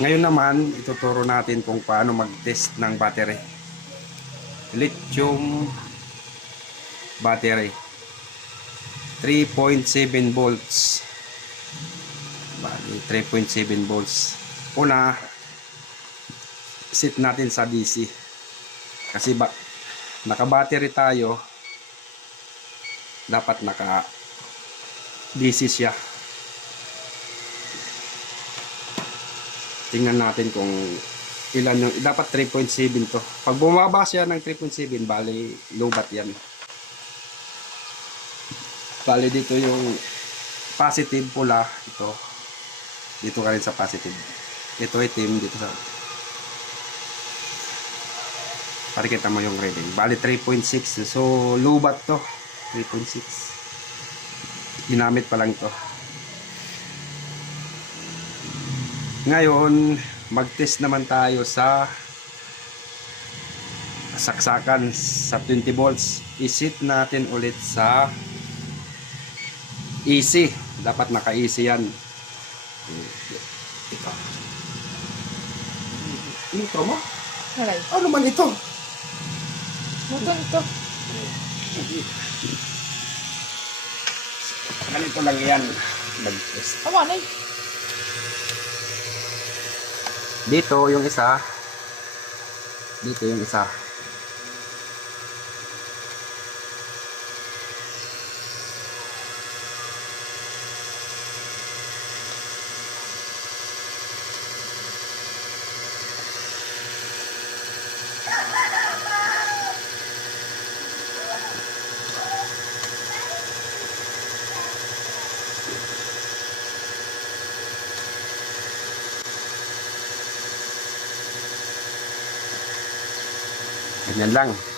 Ngayon naman, ituturo natin kung paano mag-test ng battery. Lithium battery. 3.7 volts. Bali, 3.7 volts. Una, set natin sa DC. Kasi naka-battery tayo, dapat naka-DC siya. Tingnan natin kung ilan yung, dapat 3.7 to. Pag bumaba siya ng 3.7, bali lobat yan. Bali dito yung positive pula, ito. Dito ka rin sa positive. Ito itim dito sa. Para kita mo yung reading. Bali 3.6. So lobat to. 3.6. Ginamit pa lang to. Ngayon, mag-test naman tayo sa saksakan sa 20 volts. I-set natin ulit sa AC. Dapat naka-AC yan. Ito. Ito mo? Alay. Ano man ito? Button to. Ganito lang yan. Mag-test. Awan eh. Dito yung isa. Dito yung isa. Ganyan lang.